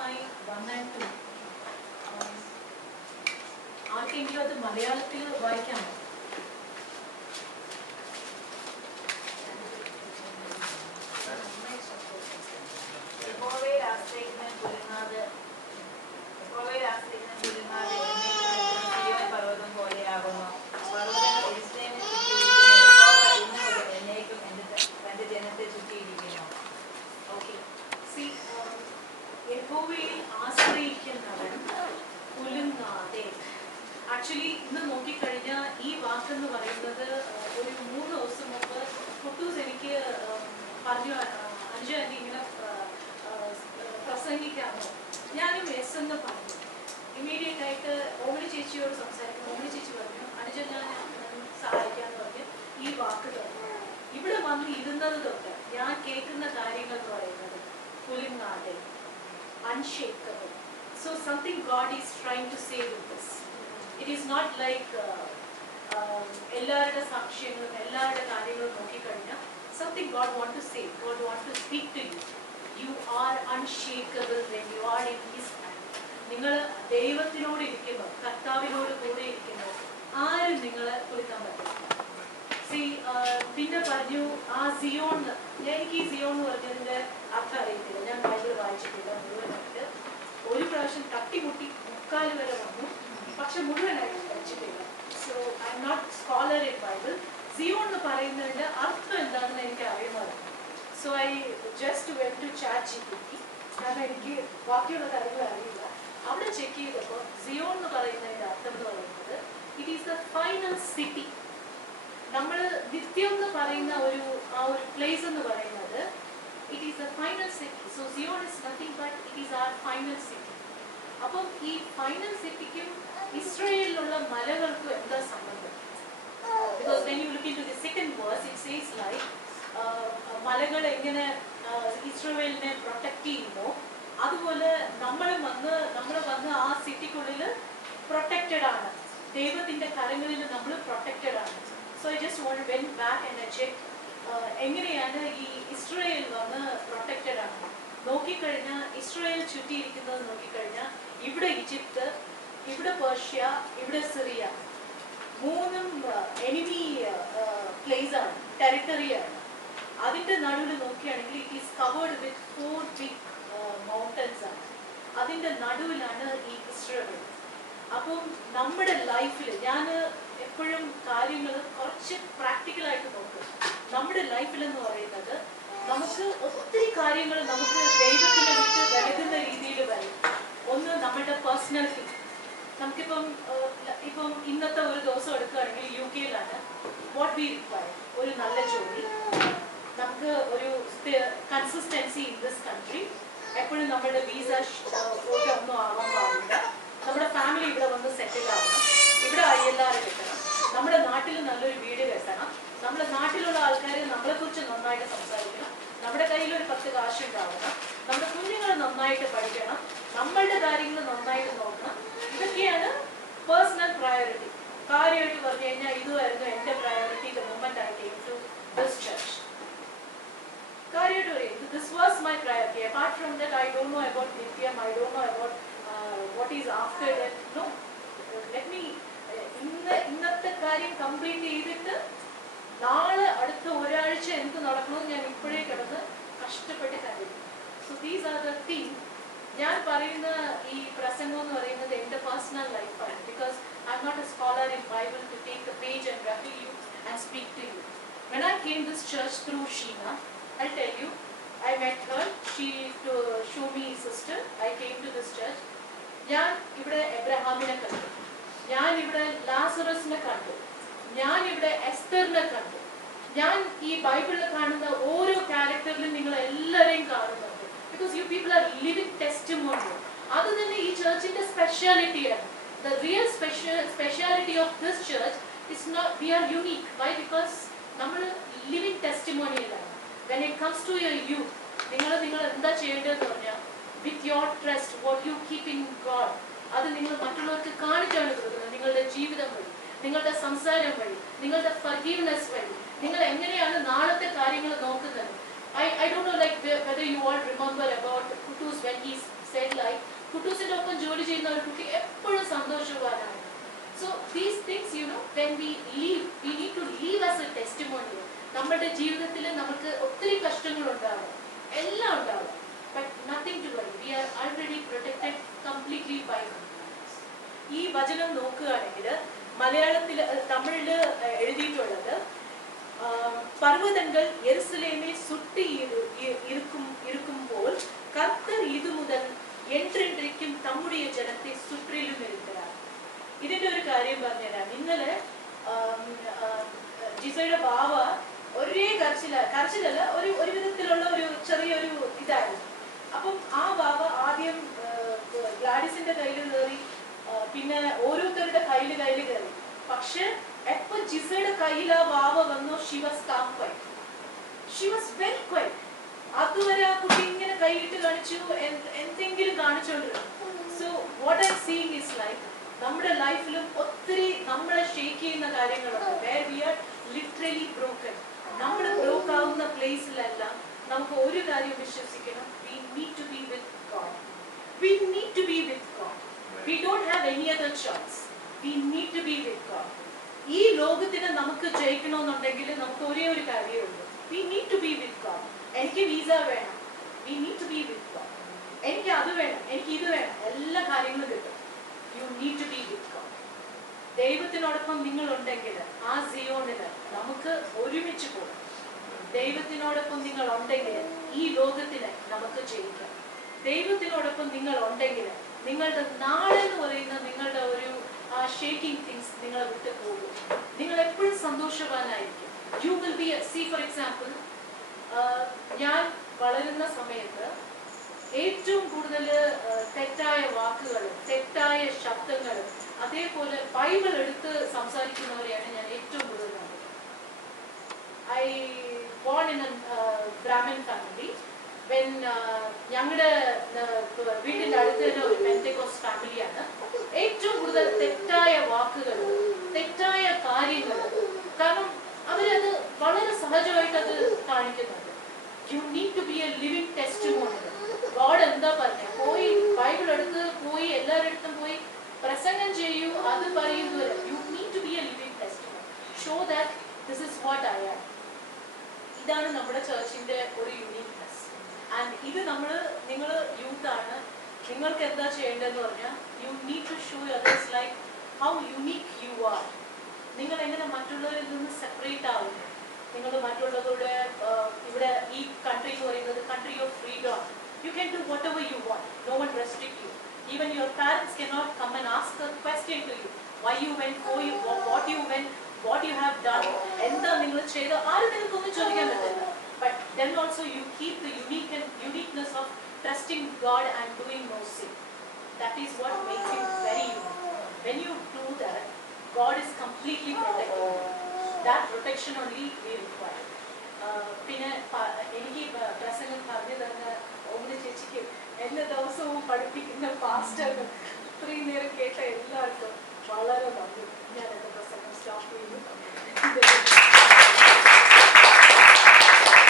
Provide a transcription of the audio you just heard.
5, 1 and 2. ആർക്കെങ്കിലും അത് മലയാളത്തിൽ വായിക്കാമോ? ആക്ച്വലി ഇന്ന് നോക്കിക്കഴിഞ്ഞാൽ ഈ വാക്കെന്ന് പറയുന്നത് ഒരു 3 ദിവസം മുമ്പ് കുട്ടൂസ് എനിക്ക് പറഞ്ഞു, അഞ്ചു ആൻറ്റി ഇങ്ങനെ പ്രസംഗിക്കാമോ? ഞാനും എസ് എന്ന് പറഞ്ഞു. ഇമ്മീഡിയറ്റ് ആയിട്ട് ഓമനി ചേച്ചിയോട് സംസാരിക്കും. ഓമനി ചേച്ചി പറഞ്ഞു, അനുജ ഞാൻ സഹായിക്കാമെന്ന് പറഞ്ഞ് ഈ വാക്ക് തന്നു. ഇവിടെ വന്ന് ഇരുന്നത് തൊട്ട് ഞാൻ കേൾക്കുന്ന കാര്യങ്ങൾ എന്ന് പറയുന്നത് കുലുങ്ങാതെ, unshakable. So something God is trying to say with this. It is not like എല്ലാവരുടെ സാക്ഷ്യങ്ങളും എല്ലാവരുടെ കാര്യങ്ങളും നോക്കിക്കഴിഞ്ഞാൽ something God want to say, God want to speak to you. You are unshakable when you are in His hand. നിങ്ങൾ ദൈവത്തിനോട് ഇരിക്കുമ്പോൾ, കർത്താവിനോട് കൂടെ ഇരിക്കുമ്പോൾ ആരും നിങ്ങളെ കുലുക്കാൻ പറ്റില്ല. പിന്നെ പറഞ്ഞു ആ സിയോൺ. എനിക്ക് ഈ സിയോൺ എന്ന് പറഞ്ഞതിന്റെ അർത്ഥം അറിയത്തില്ല, ഞാൻ ബൈബിൾ വായിച്ചിട്ടില്ല മുഴുവനായിട്ട്. ഒരു പ്രാവശ്യം തട്ടിമുട്ടി 3/4 വരെ വന്നു, പക്ഷെ മുഴുവനായിട്ട് പഠിച്ചിട്ടില്ല. So I M not scholar in Bible. Zion എന്ന് പറയുന്നതിന്റെ അർത്ഥം എന്താണെന്ന് എനിക്ക് അറിയുമായിരുന്നു. So I just went to ChatGPT, കാരണം എനിക്ക് ബാക്കിയുള്ള കാര്യങ്ങൾ അറിയില്ല. അവിടെ ചെക്ക് ചെയ്തപ്പോൾ സിയോൺ എന്ന് പറയുന്നതിന്റെ അർത്ഥം എന്ന് പറയുന്നത് it is the final city. നമ്മൾ നിത്യം എന്ന് പറയുന്ന ആ ഒരു പ്ലേസ് എന്ന് പറയുന്നത് it is the final city. So Zion is nothing but it is our final city. അപ്പം ഈ ഫൈനൽ സിറ്റിക്കും ഇസ്രായേലിലുള്ള മലകൾക്കും എന്താ സംബന്ധം? Because when you look into the second verse it says like മലകൾ എങ്ങനെ ഇസ്രായേലിനെ പ്രൊട്ടക്ട് ചെയ്യുമോ അതുപോലെ നമ്മൾ വന്ന് ആ സിറ്റിക്കുള്ളിൽ പ്രൊട്ടക്റ്റഡ് ആണ്. ദൈവത്തിന്റെ കരങ്ങളിൽ നമ്മൾ പ്രൊട്ടക്റ്റഡ് ആണ്. So I just want went back and I check എങ്ങനെയാണ് ഈ ഇസ്രായേൽ വന്ന് പ്രൊട്ടക്റ്റഡ് ആണ്. നോക്കിക്കഴിഞ്ഞാൽ ഇസ്രായേൽ ചുറ്റിയിരിക്കുന്നത് നോക്കിക്കഴിഞ്ഞാൽ ഇവിടെ ഈജിപ്ത്, ഇവിടെ പേർഷ്യ, ഇവിടെ സിറിയ, 3 എനിമി പ്ലേസ് ആണ്, ടെറിട്ടറിയാണ്. അതിന്റെ നടുവിൽ നോക്കുകയാണെങ്കിൽ it is covered with 4 big mountains ആണ്. അതിന്റെ നടുവിലാണ് ഈ ഇസ്രായേൽ. അപ്പം നമ്മുടെ ലൈഫിൽ ഞാൻ എപ്പോഴും കാര്യങ്ങൾ കുറച്ച് പ്രാക്ടിക്കലായിട്ട് നോക്കും. നമ്മുടെ ലൈഫിൽ എന്ന് പറയുന്നത് നമുക്ക് ഒത്തിരി കാര്യങ്ങൾ നമുക്ക് ദൈവത്തിനെ വിട്ട് വിലകുന്ന രീതിയിൽ വരും. ഒന്ന് നമ്മുടെ പേഴ്സണാലിറ്റി. നമുക്കിപ്പം ഇന്നത്തെ ഒരു ദിവസം എടുക്കുകയാണെങ്കിൽ UK-ലാണ് വാട്ട് വി റിക്വയർ ഒരു നല്ല ജോലി, നമുക്ക് ഒരു കൺസിസ്റ്റൻസി ഇൻ ദിസ് കൺട്രി, എപ്പോഴും നമ്മുടെ വീസ ഒക്കെ ഒന്നും ആവാൻ പാടില്ല, നമ്മുടെ ഫാമിലി ഇവിടെ വന്ന് സെറ്റിൽ ആവണം, ഇവിടെ ILR കിട്ടണം, നമ്മുടെ നാട്ടിൽ നല്ലൊരു വീട് കെട്ടണം, നമ്മുടെ നാട്ടിലുള്ള ആൾക്കാർ നമ്മളെക്കുറിച്ച് നന്നായിട്ട് സംസാരിക്കണം, നമ്മുടെ കയ്യിൽ ഒരു 10 കാശ് ഉണ്ടാവണം, നമ്മുടെ കുഞ്ഞുങ്ങൾ നന്നായിട്ട് പഠിക്കണം, നമ്മളുടെ കാര്യങ്ങൾ നന്നായിട്ട് നോക്കണം. ഇതൊക്കെയാണ് പേഴ്സണൽ പ്രയോറിറ്റി. കാര്യമായിട്ട് പറഞ്ഞു കഴിഞ്ഞാൽ ഇതുമായിരുന്നു എൻ്റെ priority the moment I came to this church. കാര്യമായിട്ട് പറയും this was my priority. Apart from that I don't know about നിത്യം, I don't know about what is after that. No, let me ഇന്നത്തെ കാര്യം കംപ്ലീറ്റ് ചെയ്തിട്ട് നാളെ അടുത്ത ഒരാഴ്ച എന്ത് നടക്കണമെന്ന് ഞാൻ ഇപ്പോഴേ കിടന്ന് കഷ്ടപ്പെട്ട് കാര്യം. So these are the thing. ഞാൻ പറയുന്ന ഈ പ്രസംഗം എന്ന് പറയുന്നത് എൻ്റെ പേഴ്സണൽ ലൈഫാണ്. Because I M not a scholar in Bible to take a page and refer you and speak to you. When I came this church through Sheena, I'll tell you, I met her. She to show me sister. I came to this church. ഞാൻ ഇവിടെ എബ്രഹാമിനെ കണ്ടു, ഞാൻ ഇവിടെ ലാസറസിനെ കണ്ടു, ഞാൻ ഇവിടെ എസ്തറിനെ കണ്ടു. ഞാൻ ഈ ബൈബിളിൽ കാണുന്ന ഓരോ ക്യാരക്ടറിലും നിങ്ങൾ എല്ലാവരെയും കാണുന്നുണ്ട്. Because you people are living testimony. അത് തന്നെ ഈ ചർച്ചിന്റെ സ്പെഷ്യാലിറ്റിയാണ്. The real speciality of this church is not we are unique. Why? Because നമ്മൾ ലിവിംഗ് ടെസ്റ്റിമോണിയിലാണ്. When it comes to your youth, നിങ്ങൾ എന്താ ചെയ്യേണ്ടതെന്ന് പറഞ്ഞാൽ with your trust, what you keep in God, അത് നിങ്ങൾ മറ്റുള്ളവർക്ക് കാണിച്ചാണ് കൊടുക്കുന്നത്. നിങ്ങളുടെ ജീവിതം വഴി, നിങ്ങളുടെ സംസാരം വഴി, നിങ്ങളുടെ forgiveness വഴി, നിങ്ങൾ എങ്ങനെയാണ് നാളത്തെ കാര്യങ്ങൾ നോക്കുന്നത്. I don't know like whether you all remember about Kutus when he said like കുട്ടൂസിന്റെ ഒപ്പം ജോലി ചെയ്യുന്ന ഒരു കുട്ടി എപ്പോഴും സന്തോഷവാനാണ്. So these things, you know, when we leave, we need to leave as a testimony. നമ്മുടെ ജീവിതത്തിൽ നമുക്ക് ഒത്തിരി കഷ്ടങ്ങൾ ഉണ്ടാവും, എല്ലാം ഉണ്ടാവും, but nothing to worry. We are already protected completely by God. ഈ വചനം നോക്കുകയാണെങ്കിൽ മലയാളത്തിൽ തമിഴിൽ എഴുതിയിട്ടുള്ളത് പർവ്വതങ്ങൾ യെരുസലേമിൽ சுற்றி இருக்குമ്പോൾ கர்த்தர் இது முதல் என்றென்றைக்கும் தம்முடைய ஜனத்தை சுற்றிலும் இருக்கிறார். ഇതിന്റെ ഒരു കാര്യം പറഞ്ഞുതരാം. ഇന്നലെ ജിസയുടെ ബാവ ഒരേ കരച്ചിലല്ല, ഒരു വിധത്തിലുള്ള ഒരു ചെറിയൊരു ഇതായിരുന്നു. അപ്പം ആ ബാവ ആദ്യം ഗ്ലാഡിസിന്റെ കയ്യിൽ കയറി, പിന്നെ ഓരോരുത്തരുടെ കയ്യിൽ കയറി. പക്ഷെ എപ്പോ ജിസയുടെ കയ്യിൽ ആ വാവ വന്നു, she was calm quiet, she was very quiet. അതുവരെ ആ കുട്ടി ഇങ്ങനെ കൈയിട്ട് കാണിച്ചു, എന്തെങ്കിലും കാണിച്ചോണ്ടിരുന്നു. So what I seeing is like നമ്മുടെ ലൈഫിലും ഒത്തിരി നമ്മളെ ഷേക്ക് ചെയ്യുന്ന കാര്യങ്ങളുണ്ട്. Where we are literally broken. നമ്മൾ ബ്രോക്ക് ആവുന്ന പ്ലേസിലെല്ലാം നമുക്ക് ഒരു കാര്യം വിശ്വസിക്കണം, we need to be with God. We need to be with God. We don't have any other choice. We need to be with God. ഈ ലോകത്തിന് നമുക്ക് ജയിക്കണമെന്നുണ്ടെങ്കിൽ നമുക്ക് ഒരേ ഒരു കാര്യമേ ഉള്ളൂ, we need to be with God. എനിക്ക് വിസ വേണം, we need to be with God. എനിക്ക് അത് വേണം, എനിക്ക് ഇത് വേണം, എല്ലാ കാര്യങ്ങളും കിട്ടും. You need to be with God. ദൈവത്തിനോടൊപ്പം നിങ്ങൾ ഉണ്ടെങ്കിൽ ആ സിയോണിൽ നമുക്ക് ഒരുമിച്ച് പോകാം. ദൈവത്തിനോടൊപ്പം നിങ്ങൾ ഉണ്ടെങ്കിൽ ഈ ലോകത്തിന് നമുക്ക് ജയിക്കാം. ദൈവത്തിനോടൊപ്പം നിങ്ങൾ ഉണ്ടെങ്കിൽ നിങ്ങളുടെ നാളെ എന്ന് പറയുന്ന നിങ്ങളുടെ ഒരു ഷേക്കിംഗ് തിങ്സ് നിങ്ങളെ വിട്ട് പോകും. നിങ്ങൾ എപ്പോഴും സന്തോഷവാനായിരിക്കും. You will be see for example, ഞാൻ വളരുന്ന സമയത്ത് ഏറ്റവും കൂടുതൽ തെറ്റായ വാക്കുകളും തെറ്റായ ശബ്ദങ്ങളും അതേപോലെ ബൈബിൾ എടുത്ത് സംസാരിക്കുന്നവരെയാണ് ഞാൻ ഏറ്റവും കൂടുതൽ കണ്ടത്. I born in Brahmin family. When ഞങ്ങളുടെ വീടിന്റെ അടുത്ത് തന്നെ ഒരു പെന്തക്കോസ്റ്റ് ഫാമിലിയാണ്. ഏറ്റവും കൂടുതൽ തെറ്റായ വാക്കുകൾ, തെറ്റായ കാര്യങ്ങൾ, കാരണം അവരത് വളരെ സഹജമായിട്ട് അത് കാണിക്കുന്നുണ്ട്. You need to be a living testimony. God എന്താ പറഞ്ഞ, പോയി ബൈബിൾ എടുത്ത് പോയി എല്ലാവരുടെ അടുത്തും പോയി പ്രസംഗം ചെയ്യൂ, അത് പറയുന്നവരെ you need to be a living testimony. Show that this is what I am. ഇതാണ് നമ്മുടെ ചർച്ചിന്റെ ഒരു യുണീക്നെസ്. ആൻഡ് ഇത് നിങ്ങൾ യൂത്ത് ആണ്, നിങ്ങൾക്ക് എന്താ ചെയ്യേണ്ടതെന്ന് പറഞ്ഞാൽ you need to show others like how unique you are. നിങ്ങൾ എങ്ങനെ മറ്റുള്ളവരിൽ നിന്ന് സെപ്പറേറ്റ് ആവുന്നു. നിങ്ങൾ മറ്റുള്ളവരുടെ ഇവിടെ ഈ കൺട്രി എന്ന് പറയുന്നത് country of freedom. You can do whatever you want. No one restrict you. Even your parents cannot come and ask a question to you. Why you went, what you went, what you have done. എന്താ നിങ്ങൾ ചെയ്ത, ആരും നിങ്ങൾക്കൊന്നും ചോദിക്കാൻ പറ്റില്ല. But then also you keep the uniqueness of trusting God and doing no sin. That is what makes you very unique. When you do that, God is completely protecting you. That protection only we require. പിന്നെ എനിക്ക് പ്രസംഗം പറഞ്ഞു തരുന്ന ഓമന ചേച്ചിക്ക് എല്ലാ ദിവസവും പഠിപ്പിക്കുന്ന pastor ഇത്രയും നേരം കേട്ട എല്ലാവർക്കും വളരെ നന്ദി. ഞാൻ എൻ്റെ പ്രസംഗം സ്റ്റോപ്പ് ചെയ്യുന്നു.